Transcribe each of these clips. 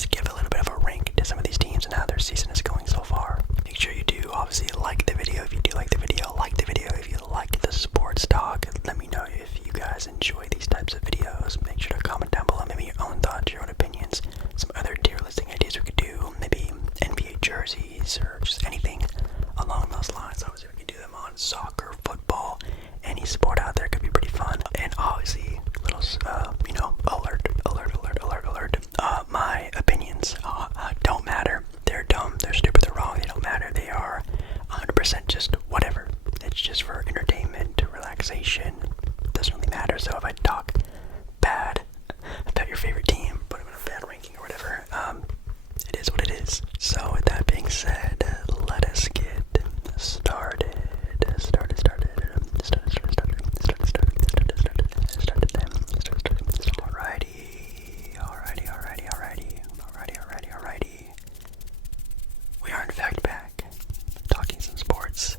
just give a little bit of a rank to some of these teams and how their season is going so far. Make sure you do obviously like the video if you do like the video. Like the video if you like the sports talk. Let me know if you guys enjoy these types of videos. Make sure to comment down below maybe your own thoughts, your own opinions, some other tier listing ideas we could do, maybe NBA jerseys or just anything along those lines. Obviously we could do them on soccer, football, any sport out there could be pretty fun. And obviously little alert. My opinions don't matter. They're dumb, they're stupid, they're wrong, they don't matter. They are 100% just whatever. It's just for entertainment, relaxation. Doesn't really matter. So if I talk bad about your favorite team, put them in a bad ranking or whatever, it is what it is. So with that being said, let us get started. Alrighty. We are in fact back, talking some sports,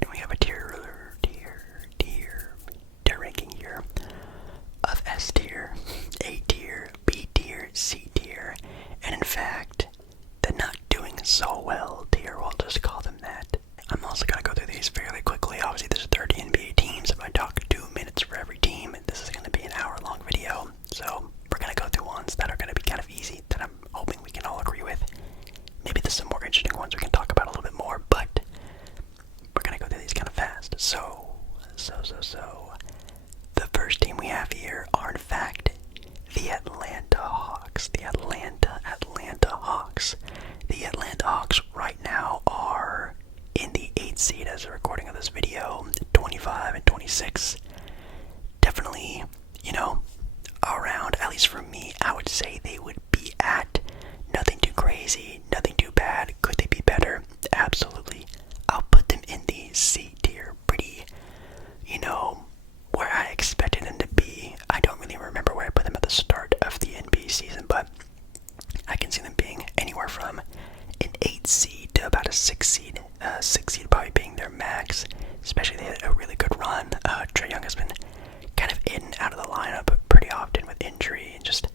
and we have a tier ranking here of S tier, A tier, B tier, C tier, and in fact, the not doing so well tier, we'll just call them that. I'm also going to go through these fairly quickly. Obviously, there's 30 NBA teams. If I talk 2 minutes for every team, this is going to be an hour-long video. So we're going to go through ones that are going to be kind of easy, that I'm hoping we can all agree with. Maybe there's some more interesting ones we can talk about a little bit more, but we're going to go through these kind of fast. So. The first team we have here are, in fact, the Atlanta Hawks. The Atlanta Hawks. The Atlanta Hawks right now are in the 8th seed as a recording of this video, 25 and 26. Definitely, around, at least for me, I would say they would be at nothing too crazy, nothing too bad. Could they be better? Absolutely. I'll put them in the C tier, pretty, where I expected them to be. I don't really remember where I put them at the start of the NBA season, but I can see them being anywhere from an 8 seed to about a 6 seed. 6 seed probably being their max, especially they had a really good run. Trae Young has been kind of in and out of the lineup pretty often with injury, and just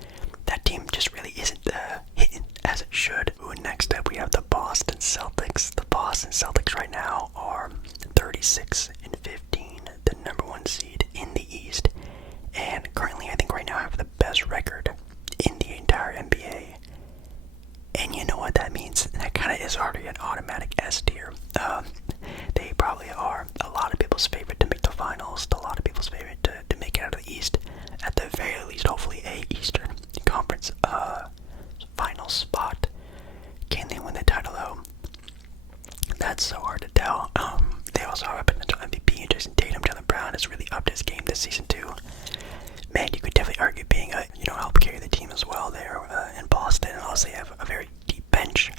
that team just really isn't hitting as it should. Ooh, next up we have the Boston Celtics. The Boston Celtics right now are 36 and 15, the number 1 seed in the East, and currently I think right now have the best record in the entire NBA. And you know what that means? That kind of is already an automatic S tier. They probably are a lot of people's favorite to make the finals, a lot of people's favorite to make it out of the East, at the very least, hopefully a Eastern Conference final spot. Can they win the title though? That's so hard to tell. They also have a potential MVP, and Jason Tatum. Jaylen Brown has really upped his game this season too. Man, you could definitely argue being help carry the team as well there in Boston, and also they have a very deep bench,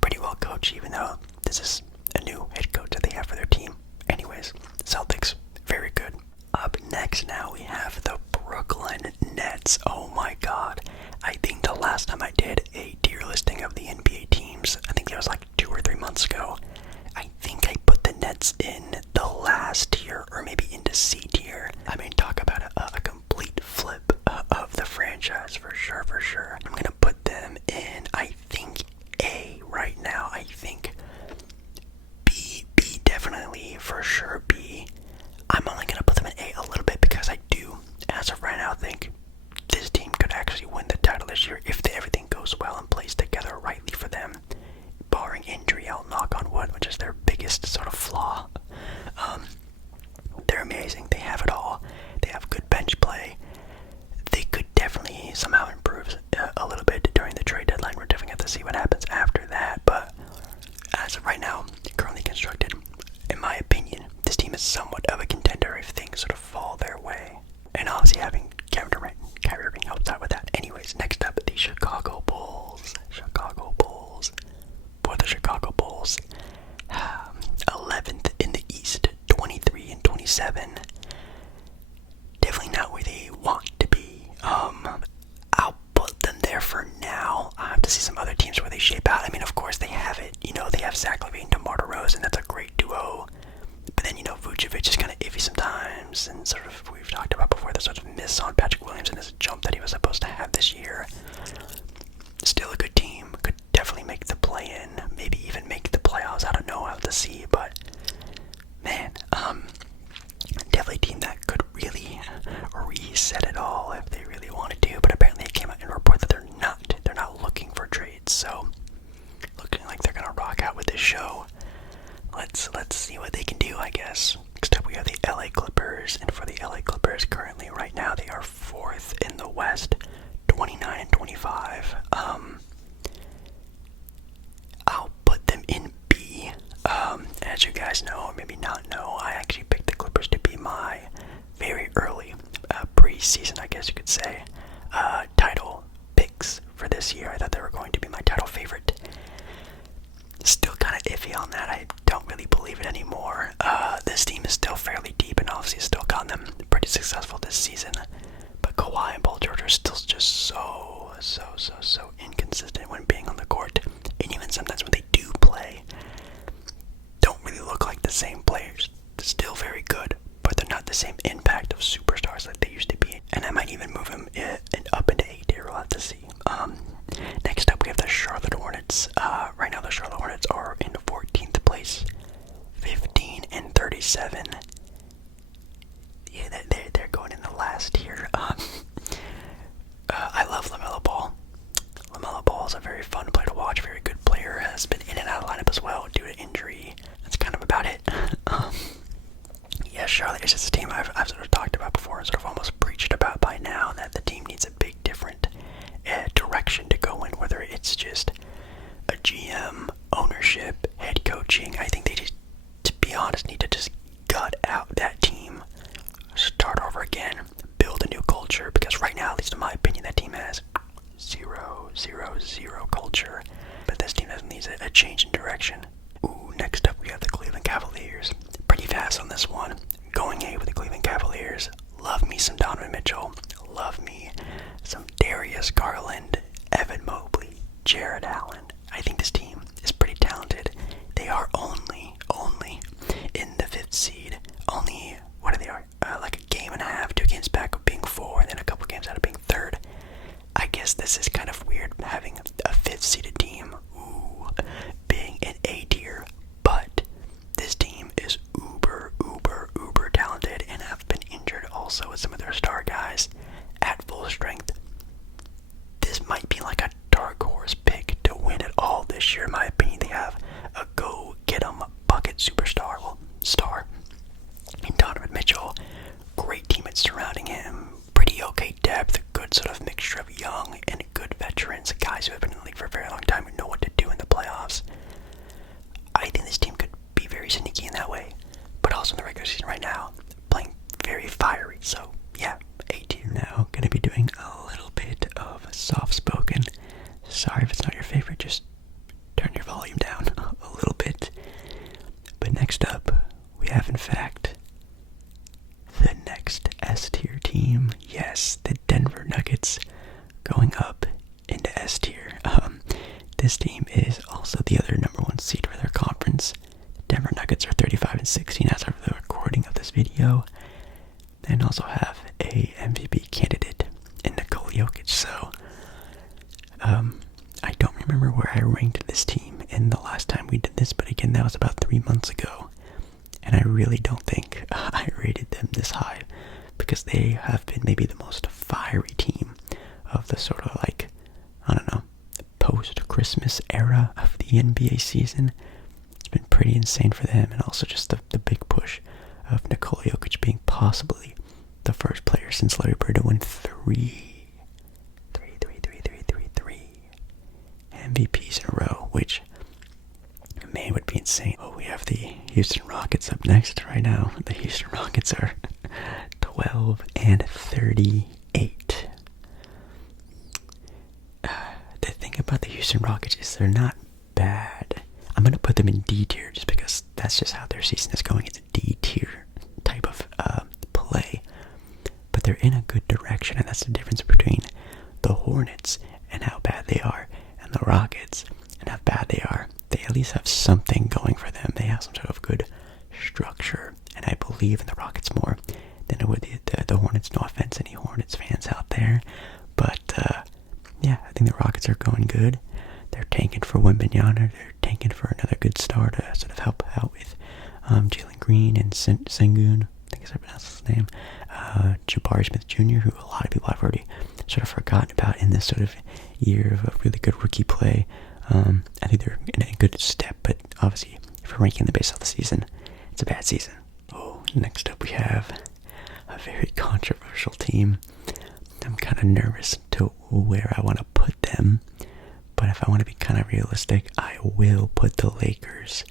pretty well coached, even though this is a new head coach that they have for their team. Anyways, Celtics, very good. Up next now we have the Brooklyn Nets. Oh my god. I think the last time I did a tier listing of the NBA teams, I think it was like 2 or 3 months ago, I think I put the Nets in the last tier, or maybe into C tier. I mean, talk about a complete flip of the franchise, for sure. I'm gonna put them in, I think, A right now. I think B definitely, for sure B. I'm only gonna put them in A a little bit because I do, as of right now, think this team could actually win the title this year if everything goes well and plays together rightly for them. Barring injury, I'll knock on wood, which is their biggest sort of flaw. They're amazing. They have it all. They have good bench play. They could definitely somehow improve a little bit during the trade deadline. We're definitely going to have to see what happens after that. But as of right now, currently constructed, in my opinion, this team is somewhat of a contender if things sort of fall their way. And obviously having Kevin Durant and Kyrie Irving helps out with that. Anyways, next up, the Chicago Bulls. For the Chicago Bulls, 11th in the East, 23 and 27. Definitely not where they want to be. I'll put them there for now. I have to see some other teams where they shape out. I mean, of course, they have it. They have Zach LaVine and DeMar DeRozan. That's a great duo. But then, Vucevic is kind of iffy sometimes. And sort of, we've talked about before, the sort of miss on Patrick Williams and his jump that he was supposed to have this year. still a good team. Could definitely make the play-in, maybe even make the playoffs. I don't know. I'll have to see, but man, definitely a team that could really reset it all if they really wanted to. But apparently, it came out in a report that they're not looking for trades. So, looking like they're gonna rock out with this show. Let's see what they can do, I guess. Next up, we have the LA Clippers, and for the LA Clippers, currently right now they are 4th in the West, 29 and 25. I'll put them in B. As you guys know, or maybe not know, I actually picked the Clippers to be my very early preseason, I guess you could say, title picks for this year. I thought they were going to be my title favorite. Still kind of iffy on that. I don't really believe it anymore. This team is still fairly deep and obviously still gotten them pretty successful this season. But Kawhi and Paul George are still just so inconsistent when being on the court. And even sometimes when they do play, don't really look like the same players. They're still very good, but they're not the same impact of superstars like they used to be. And I might even move them up into A tier. We'll have to see. Next up, we have the Charlotte Hornets. Right now, the Charlotte Hornets are in 14th place, 15 and 37. Yeah, they're going in the last tier. I love LaMelo Ball. LaMelo Ball is a very fun player to watch. Very good player. Has been in and out of the lineup as well due to injury. That's kind of about it. Yeah, Charlotte is just a team I've sort of talked about before and sort of almost preached about by now, that the team needs a big different direction to go in, whether it's just a GM, ownership, head coaching. I think they just, to be honest, need to just gut out that team, start over again, build a new culture, because right now, at least in my opinion, that team has zero culture. But this team needs a change in direction. Ooh, next up we have the Cleveland Cavaliers. Pretty fast on this one. Going A with the Cleveland Cavaliers. Love me some Donovan Mitchell. Love me some Darius Garland, Evan Mobley, Jared Allen. I think this team is pretty talented. They are only in the 5th seed. Only, what are they? Like a game and a half, 2 games back of being 4, and then a couple games out of being 3rd. I guess this is kind of weird having a 5th seeded team, being in A tier, but this team is uber talented and have been injured also with some of their star guys at full strength. This might be like a dark horse pick to win it all this year, in my opinion. They have a go-get-em bucket superstar, star, in Donovan Mitchell. Great teammates surrounding him. Pretty okay depth. Good sort of mixture of young and good veterans. Guys who have been in the league for a very long time and know what to do in the playoffs. I think this team could be very sneaky in that way. But also in the regular season right now, playing very fiery. So, yeah, A tier. Now, going to be doing a little bit of soft-spoken. Sorry if it's not your favorite, just turn your volume down a little bit. But next up, we have, in fact, the next S-tier team. Yes, the Denver Nuggets going up into S-tier. This team is also the other number 1 seed for their conference. The Denver Nuggets are 35 and 16 as of the recording of this video, and also have a MVP candidate in Nikola Jokic. So, I don't remember where I ranked this team in the last time we did this, but again, that was about 3 months ago. And I really don't think I rated them this high, because they have been maybe the most fiery team of the sort of like, I don't know, post-Christmas era of the NBA season. It's been pretty insane for them, and also just the big push of Nikola Jokic being possibly the first player since Larry Bird to win three MVPs in a row, which, man, would be insane. Oh, we have the Houston Rockets up next right now. The Houston Rockets are 12 and 38. The thing about the Houston Rockets is they're not bad. I'm going to put them in D tier just because that's just how their season is going. It's a D tier type of play. But they're in a good direction, and that's the difference between the Hornets and how bad they are, and the Rockets and how bad they are. They at least have something going for them. They have some sort of good structure, and I believe in the Rockets more than I would the Hornets. No offense, any Hornets fans out there, but yeah, I think the Rockets are going good. They're tanking for Wembanyama. They're tanking for another good star to sort of help out with Jalen Green and Sengun. I think I pronounced his name. Jabari Smith Jr., who a lot of people have already sort of forgotten about in this sort of year of really good rookie play. I think they're in a good step, but obviously, if we're ranking them based off the season, it's a bad season. Oh, next up we have a very controversial team. I'm kind of nervous to where I want to put them, but if I want to be kind of realistic, I will put the Lakers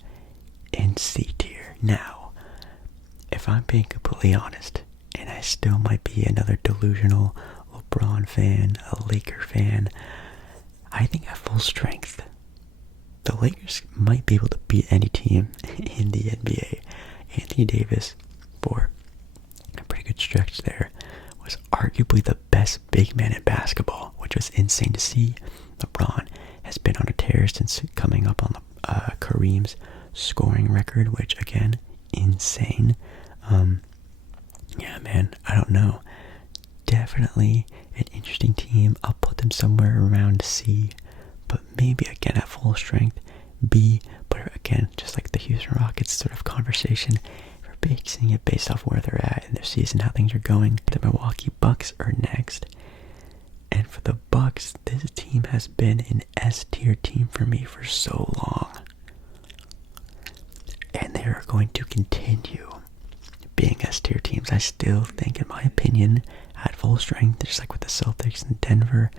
in C tier. Now, if I'm being completely honest, and I still might be another delusional LeBron fan, a Laker fan, I think at full strength, the Lakers might be able to beat any team in the NBA. Anthony Davis, for a pretty good stretch there, was arguably the best big man in basketball, which was insane to see. LeBron has been on a tear since coming up on Kareem's scoring record, which, again, insane. Yeah, man, I don't know. Definitely an interesting team. I'll put them somewhere around C, but maybe again at full strength B. But again, just like the Houston Rockets sort of conversation, if we're basing it based off where they're at in their season, how things are going, the Milwaukee Bucks are next. And for the Bucks, this team has been an S tier team for me for so long, and they are going to continue being S tier teams. I still think, in my opinion, at full strength, just like with the Celtics and Denver,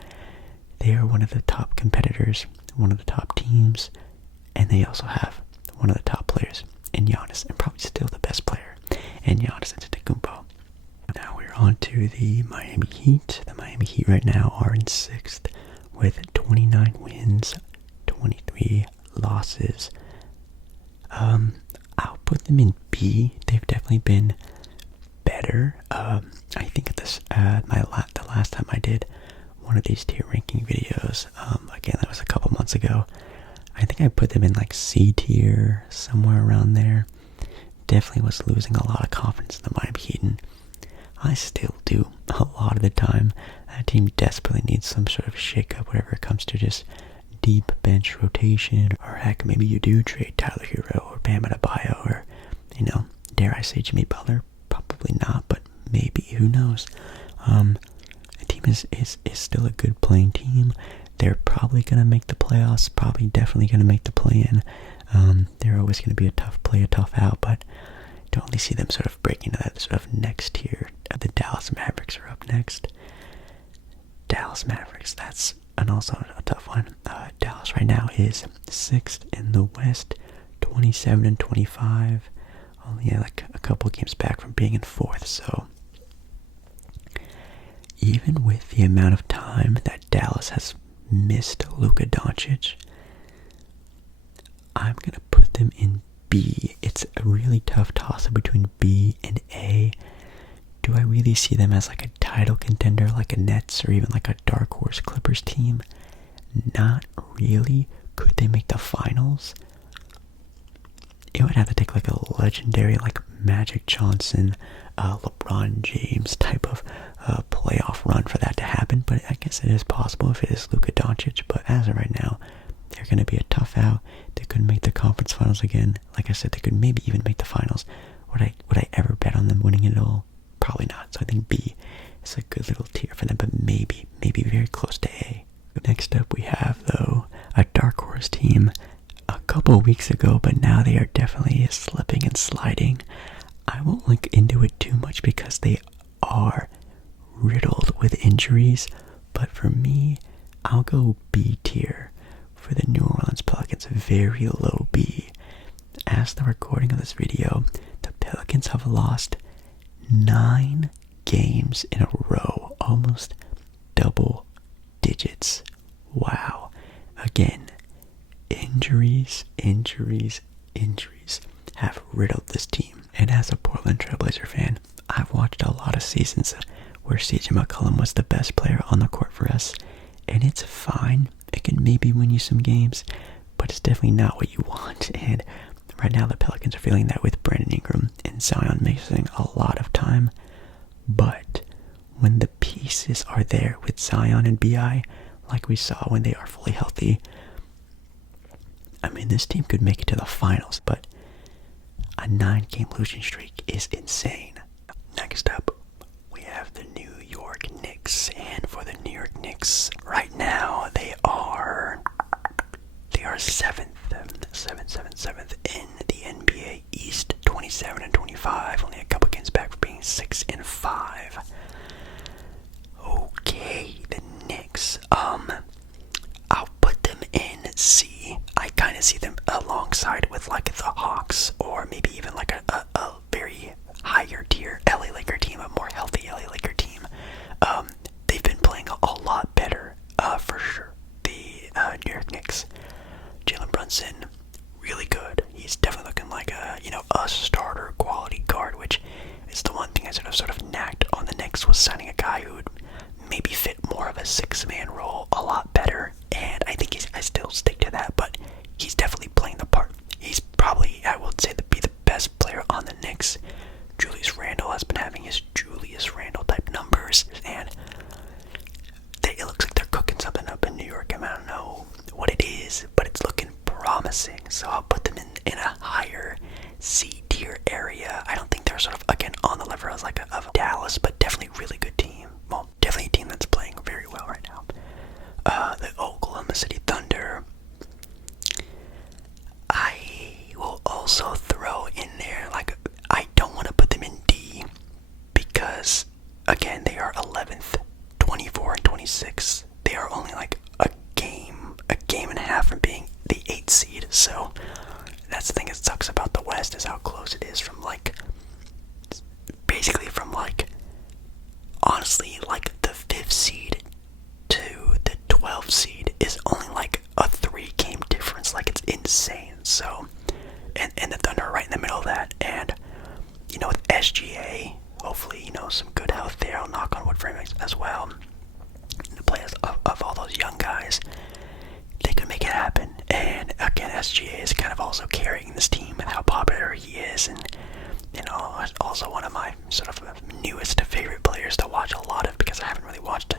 they are one of the top competitors, one of the top teams, and they also have one of the top players in Giannis, and probably still the best player in Giannis Antetokounmpo. Now we're on to the Miami Heat. The Miami Heat right now are in 6th with 29 wins, 23 losses. I'll put them in B. They've definitely been better. I think the last time I did one of these tier ranking videos, again, that was a couple months ago, I think I put them in like C tier, somewhere around there. Definitely was losing a lot of confidence in the Miami Heat, and I still do a lot of the time. That team desperately needs some sort of shake-up whenever it comes to just deep bench rotation, or heck, maybe you do trade Tyler Hero or Bam Adebayo, or, dare I say Jimmy Butler? Probably not, but maybe, who knows. The team is still a good playing team. They're probably going to make the playoffs, probably definitely going to make the play-in. They're always going to be a tough play, a tough out, but don't really see them sort of breaking into that sort of next tier. The Dallas Mavericks are up next. Dallas Mavericks, that's also a tough one. Dallas right now is 6th in the West, 27 and 25. Only like a couple games back from being in 4th, so even with the amount of time that Dallas has missed Luka Doncic, I'm going to put them in B. It's a really tough toss-up between B and A. Do I really see them as like a title contender, like a Nets or even like a Dark Horse Clippers team? Not really. Could they make the finals? It would have to take like a legendary, like Magic Johnson, LeBron James type of playoff run for that to happen, but I guess it is possible if it is Luka Doncic. But as of right now, they're going to be a tough out. They could make the conference finals again. Like I said, they could maybe even make the finals. Would I ever bet on them winning it all? Probably not. So I think B is a good little tier for them, but maybe very close to A. Next up we have, though, a dark horse team a couple of weeks ago, but now they are definitely slipping and sliding. I won't link into it too much because they are riddled with injuries, but for me, I'll go B tier for the New Orleans Pelicans, very low B. As the recording of this video, the Pelicans have lost 9 games in a row, almost double digits. Wow. Again, injuries have riddled this team. And as a Portland Trailblazer fan, I've watched a lot of seasons where CJ McCollum was the best player on the court for us, and it's fine. It can maybe win you some games, but it's definitely not what you want. And right now the Pelicans are feeling that with Brandon Ingram and Zion missing a lot of time. But when the pieces are there with Zion and BI, like we saw when they are fully healthy, I mean, this team could make it to the finals, but a 9-game losing streak is insane. Next up, we have the New York Knicks, and for the New York Knicks, right now they are seventh in the NBA East, 27-25, only a couple games back from being 6-5. Okay, the Knicks. I'll put them in C. I kind of see them alongside with like the Hawks, or maybe even like a very higher tier LA Laker team, a more healthy LA Laker team. They've been playing a lot better, for sure. The New York Knicks. Jalen Brunson, really good. He's definitely looking like a starter quality guard, which is the one thing I sort of nagged on the Knicks, was signing a guy who would maybe fit more of a 6-man role a lot better, and I think I still stick to that, but he's definitely playing the part. He's probably, I would say, be the best player on the Knicks. Julius Randle has been having his Julius Randle type numbers, and it looks like they're cooking something up in New York. I don't know what it is, but it's looking promising, so I'll put them in a higher C tier area. I don't think they're sort of, again, on the level as like of Dallas, but definitely a really good team. Well, definitely a team that's playing very well right now. The Oklahoma City Thunder. I will also throw in there, like, I don't want to put them in D because, again, they are 11th, 24-26. They are only like a game and a half from being the 8th seed. So that's the thing that sucks about the West, is how close it is from like, basically from like, honestly, like the 5th seed to the 12th seed is only like a 3-game difference. Like, it's insane. So, and the Thunder are right in the middle of that. And, with SGA, hopefully, some good health there. I'll knock on wood for him as well. The players of all those young guys, they could make it happen. And again, SGA is kind of also carrying this team and how popular he is, and also one of my sort of newest favorite players to watch a lot of, because I haven't really watched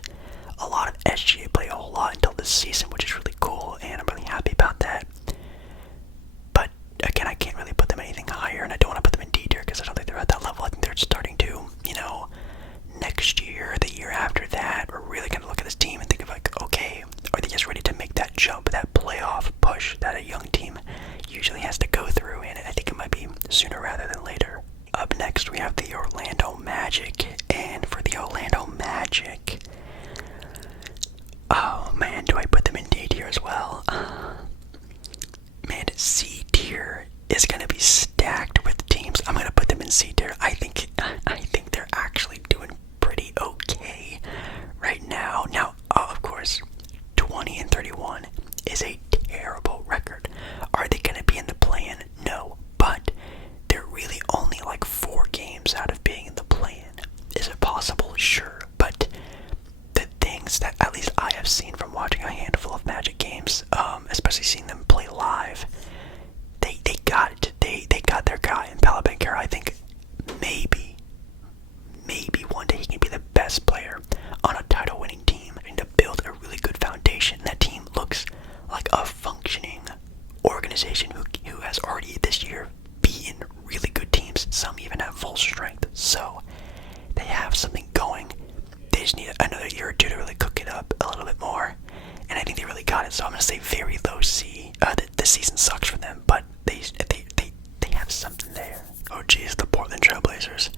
a lot of SGA play a whole lot until this season, which is really cool, and I'm really happy about that. But again, I can't really put them anything higher, and I don't want to put them in D tier because I don't think they're at that level. I think they're starting to, next year, the year after that, we're really going to look at this team and think of like, okay, are they just ready to make that jump, that playoff push that a young team usually has to go through? And I think it might be sooner rather than later. Up next, we have the Orlando Magic, and for the Orlando Magic, oh man, do I put them in D tier as well? Man, C tier is going to be stacked with teams. I'm going to put them in C tier. I think they're actually doing pretty okay right now. Now, of course, 20-31 is a terrible record. Are they going to be in the play-in? No, but they're really only like 4 games out of being in the play-in. Is it possible? Sure, but the things that at least I have seen from watching a handful of Magic games, especially seeing them play live, they got it. They got their guy in Paolo Banchero. I think maybe one day he can be the best player on a title-winning team, and to build a really good foundation. That team looks like a functioning organization who has already this year beaten really good teams, some even at full strength. So they have something going. They just need another year or two to really cook it up a little bit more, and I think they really got it. So I'm gonna say very low C. The season sucks for them, but they have something there. Oh geez, the Portland Trailblazers.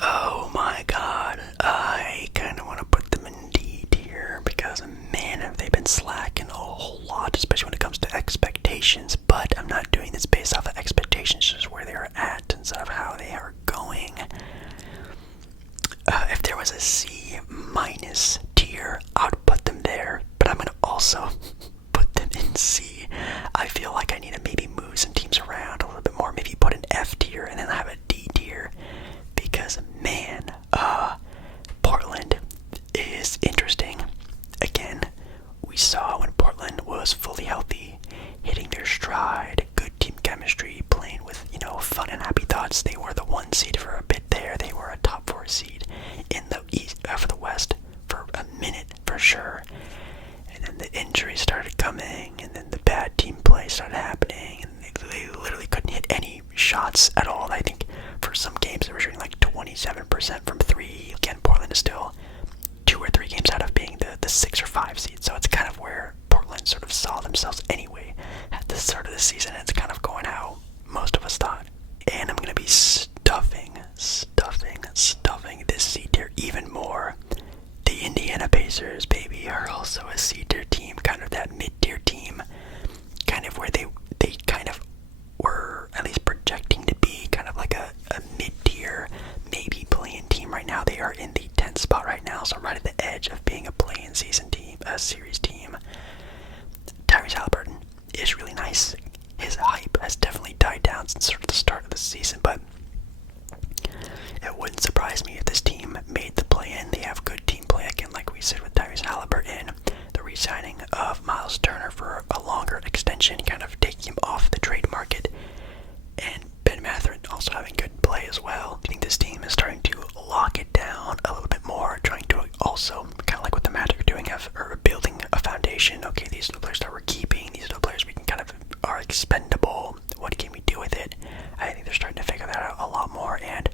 Oh my god, I kind of want to put them in D tier because, man, have they been slacking a whole lot, especially when it comes to expectations. But I'm not doing this based off of expectations, just where they are at instead of how they are going. If there was a C minus tier, I would put them there, but I'm going to also put them in C. I feel like I need to maybe move some teams around a little bit more, maybe put an F tier and then have a D tier, because, man, Portland is interesting. Again, we saw when Portland was fully healthy, hitting their stride. around since sort of the start of the season, but it wouldn't surprise me if this team made the play-in. They have good team play, again, like we said, with Tyrese Halliburton, the re-signing of Miles Turner for a longer extension, kind of taking him off the trade market, and Ben Mathurin also having good play as well. I think this team is starting to lock it down a little bit more, trying to also, kind of like what the Magic are doing, are building a foundation. Okay, these are the players that we're keeping, these are the players we can kind of are expendable. What can we do with it? I think they're starting to figure that out a lot more, and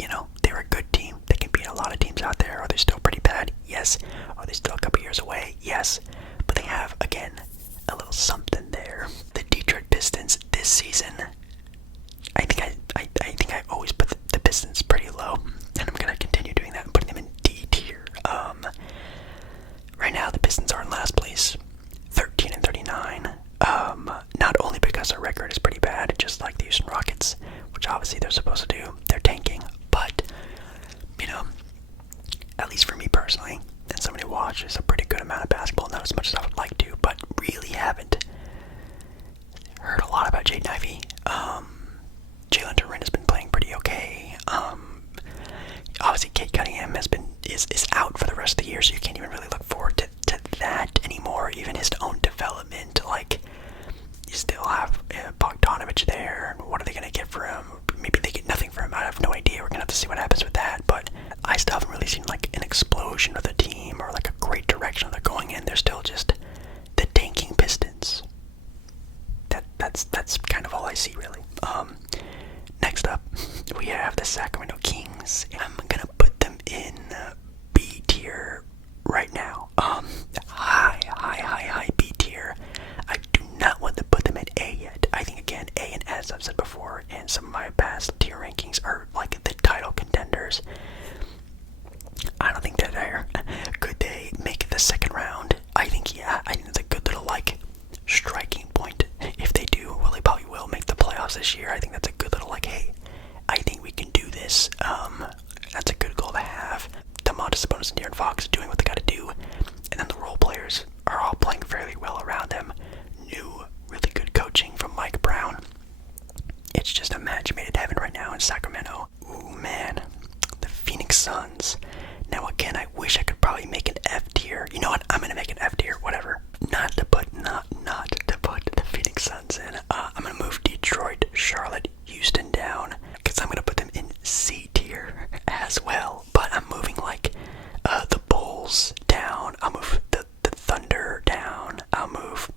you know, they're a good team. They can beat a lot of teams out there. Are they still pretty bad? Yes. Are they still a couple years away? Yes. But they have, again, a little something there. The Detroit Pistons this season, I think I always put the Pistons pretty low, and I'm gonna continue doing that and putting them in D tier. Right now the Pistons are in last place, 13-39. Not only because their record is pretty bad, just like the Houston Rockets, which obviously they're supposed to do. They're tanking, but you know, at least for me personally, and somebody who watches a pretty good amount of basketball, not as much as I would like to, but really haven't heard a lot about Jaden Ivey. Jalen Duren has been playing pretty okay. Obviously, Kate Cunningham is out for the rest of the year, so you can't even really look forward to that anymore. Even his own development, like, you still have Bogdanovich there. What are they going to get for him? Maybe they get nothing for him. I have no idea. We're going to have to see what happens with that. But I still haven't really seen like an explosion of the team or like a great direction they're going in. They're still just the tanking Pistons. That's kind of all I see, really. Next up, we have the Sacramento Kings. I'm going to put them in B tier right now. High B tier. I do not want to put them at A yet. I think, again, A, and as I've said before in some of my past tier rankings, are like the title contenders. I don't think that they're. Could they make the second round? I think, yeah. I think it's a good little, like, striking point. If they do, well, they probably will make the playoffs this year. I think that's a good little, like, hey, I think we can do this. That's a good goal to have. Domantas Sabonis and De'Aaron Fox doing what they got to do, and then the role players are all playing fairly well around them. New, really good coaching from Mike Brown. It's just a match made in heaven right now in Sacramento. Ooh, man. The Phoenix Suns. Now, again, I wish I could probably make an F tier. You know what? I'm going to make an F tier, whatever. Not to put the Phoenix Suns in. I'm going to move Detroit, Charlotte, Houston down, because I'm going to put them in C tier as well. But I'm moving, like, the Bulls down. I'll move the Thunder down. I'll move,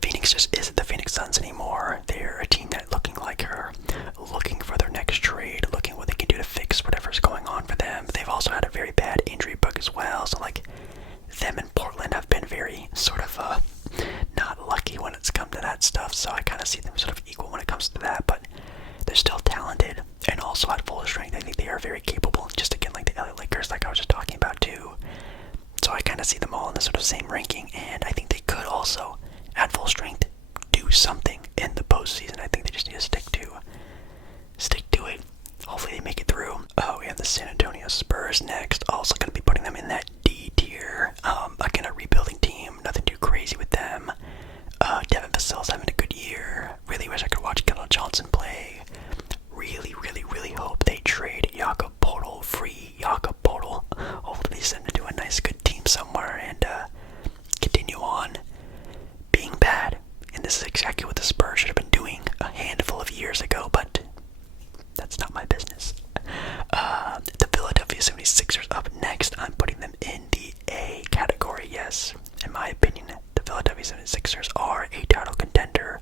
Phoenix just isn't the Phoenix Suns anymore. They're a team that looking like her, looking for their next trade, looking what they can do to fix whatever's going on for them. They've also had a very bad injury bug as well, so like them and Portland have been very sort of not lucky when it's come to that stuff, so I kind of see them sort of equal when it comes to that, but they're still talented and also at full strength. I think they are very capable, just again like the LA Lakers, like I was just talking about too. So I kind of see them all in the sort of same ranking, and I think they could also, at full strength, do something in the postseason. I think they just need to stick to it. Hopefully they make it through. Oh, we have the San Antonio Spurs next. Also going to be putting them in that D tier. Again, a rebuilding team. Nothing too crazy with them. Devin Vassell's having a good year. Really wish I could watch Kendall Johnson play. Really hope they trade Jakob Poeltl, free Jakob Poeltl. Hopefully they send him to a nice good team somewhere and continue on being bad. And this is exactly what the Spurs should have been doing a handful of years ago, but that's not my business. The Philadelphia 76ers up next. I'm putting them in the A category, yes. In my opinion, the Philadelphia 76ers are a title contender.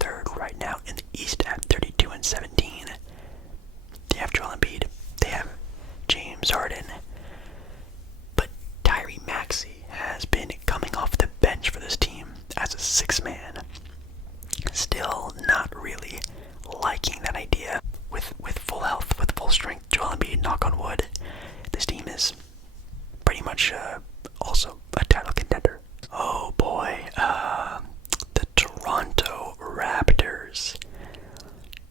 Third right now in the East at 32-17. They have Joel Embiid. They have James Harden. But Tyrese Maxey has been coming off the bench for this team as a sixth man. Still not really liking that idea. With full health, with full strength, Joel Embiid, knock on wood, this team is pretty much also a title contender. Oh boy, the Toronto Raptors.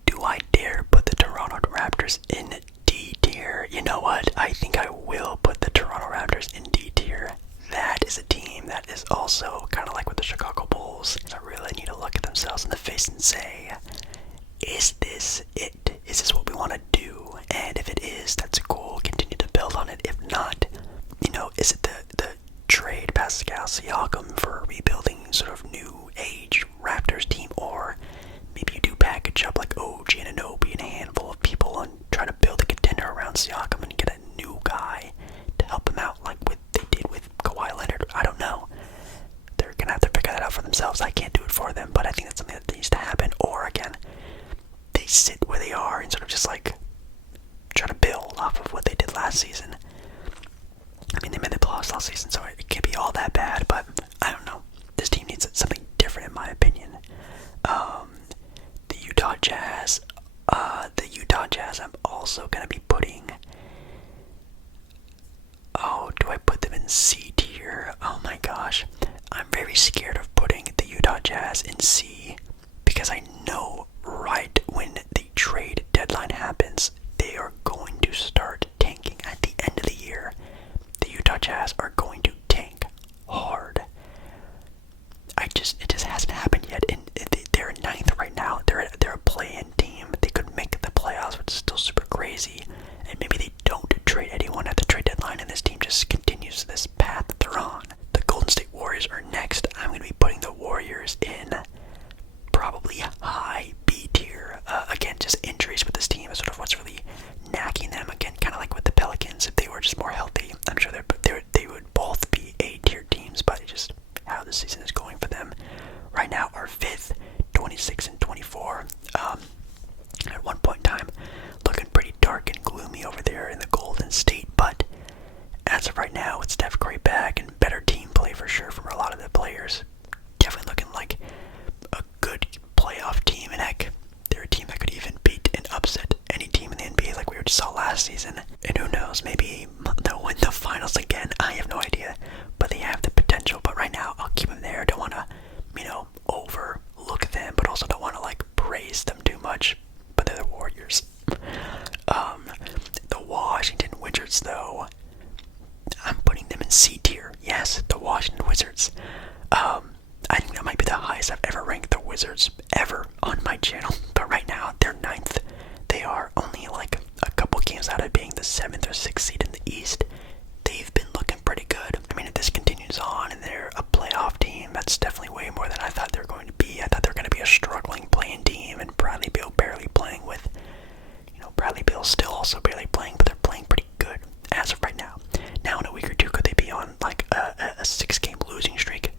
Do I dare put the Toronto Raptors in D tier? You know what? I think I will put the Toronto Raptors in D tier. That is a team that is also kind of like with the Chicago Bulls. I really need to look at themselves in the face and say, for a rebuilding sort of new age Raptors team, or maybe you do package up like OG and Inaudble and a handful of people and try to build a contender around Siakam and get a new guy to help him out like what they did with Kawhi Leonard. I don't know. They're going to have to figure that out for themselves. I can't do it for them, but I think that's something that needs to happen. Or again, they sit where they are and sort of just like try to build off of what they did last season. I mean, they made the playoffs last season, so it can't be all that bad, but I don't know. This team needs something different, in my opinion. The Utah Jazz, I'm also going to be putting... Oh, do I put them in C tier? Oh my gosh. I'm very scared of putting the Utah Jazz in C, because I know right when the trade deadline happens, they are going to start tanking. At the end of the year, the Utah Jazz are going to tank hard. It just hasn't happened yet, and they're in ninth right now. They're a play-in team. They could make the playoffs, which is still super crazy. And maybe they don't trade anyone at the trade deadline, and this team just continues this path that they're on. The Golden State Warriors are next. I'm going to be putting the Warriors in probably high B tier. Again, just injuries with this team is sort of what's really knacking them. Again, kind of like with the Pelicans. If they were just more healthy, I'm sure they would both be A tier teams, but it's just how the season is going for them. Right now, are 5th, 26 and 24. At one point in time, looking pretty dark and gloomy over there in the Golden State, but as of right now, with Steph Curry back and better team play for sure from a lot of the players, definitely looking like a good playoff team. And heck, they're a team that could even beat and upset any team in the NBA like we just saw last season. And who knows, maybe they'll win the finals again. I have no idea, but they have the potential. But right now, I'll keep them there. Don't want to, overlook them, but also don't want to praise them too much. But they're the Warriors. The Washington Wizards, though, I'm putting them in C tier. Yes, the Washington Wizards. I think that might be the highest I've ever ranked the Wizards ever on my channel. But right now, they're 9th. They are only a couple games out of being the 7th or 6th seed in the East. They've been looking pretty good. I mean, if this continues on and they're a playoff team, that's definitely way more than I thought they were going to be. I thought they were going to be a struggling playing team, and Bradley Beal barely playing with, Bradley Beal's still also barely playing, but they're playing pretty good as of right now. Now in a week or two, could they be on a 6-game losing streak?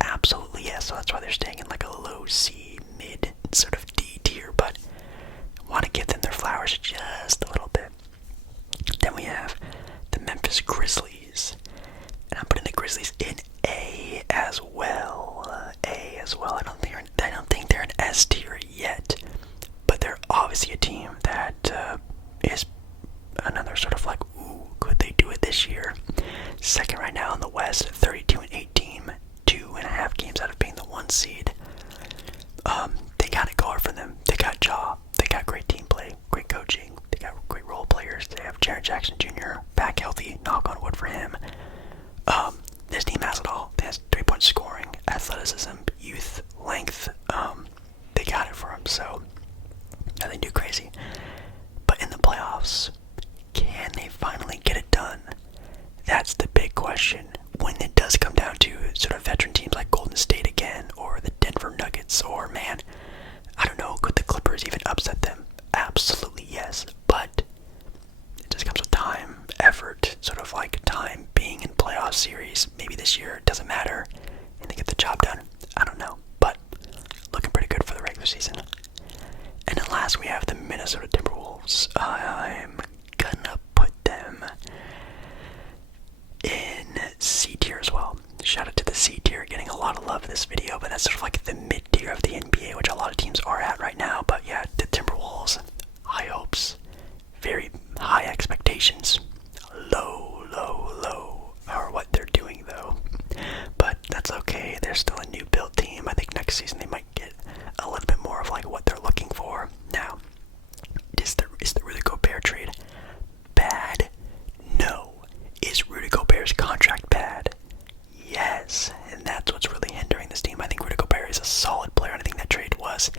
Absolutely yes. So that's why they're staying in a low C, mid sort of D tier, but I want to give them their flowers just a little bit. Then we have the Memphis Grizzlies, and I'm putting the Grizzlies in A as well. I don't think they're an S tier yet, but they're obviously a team that is another sort of ooh, could they do it this year? Second right now in the West, 32 and 18, 2.5 games out of being the 1 seed. They got it going for them. They got Ja. They got great team play, great coaching. They got great role players. They have Jaren Jackson Jr. back healthy. Knock on wood for him. This team has it all. They has 3-point scoring, athleticism, youth, length. They got it for them. So nothing too crazy. But in the playoffs, can they finally get it done? That's the big question. When it does come down to sort of veteran teams like Golden State again, or the Denver Nuggets, or I don't know, could the Clippers even upset them? Absolutely yes, but it just comes with time, effort, sort of time being in playoff series. Maybe this year it doesn't matter, and they get the job done. I don't know, but looking pretty good for the regular season. And then last we have the Minnesota Timberwolves. I'm gonna put them in C tier as well. Shout out to the C tier, getting a lot of love in this video, but that's sort of the mid tier of the NBA, which a lot of teams are at right now. But yeah, the Timberwolves, high hopes, very high expectations, low are what they're doing though. But that's okay, they're still a new build team. I think next season they might get a little bit more of what they're looking for. Now, is the Rudy Gobert trade bad? No. Is Rudy Gobert's contract bad? Yes, and that's what's really hindering this team. I think Rudy Gobert is a solid player, and I think that trade was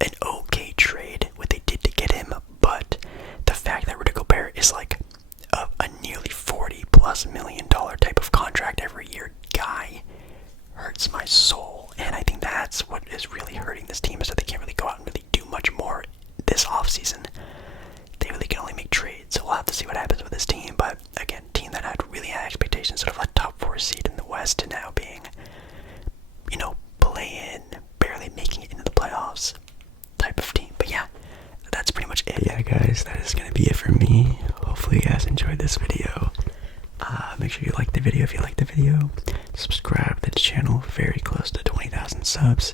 an okay trade, what they did to get him, but the fact that Rudy Gobert is a nearly $40+ million type of contract every year guy my soul. And I think that's what is really hurting this team, is that they can't really go out and really do much more this offseason. They really can only make trades, so we'll have to see what happens with this team. But again, team that had really high expectations, sort of a top 4 seed in the West, to now being, you know, play-in, barely making it into the playoffs type of team. But yeah, that's pretty much it. Yeah, guys, that is going to be it for me. Hopefully you guys enjoyed this video. Make sure you like the video if you like the video. Subscribe to the channel, very close to 20,000 subs.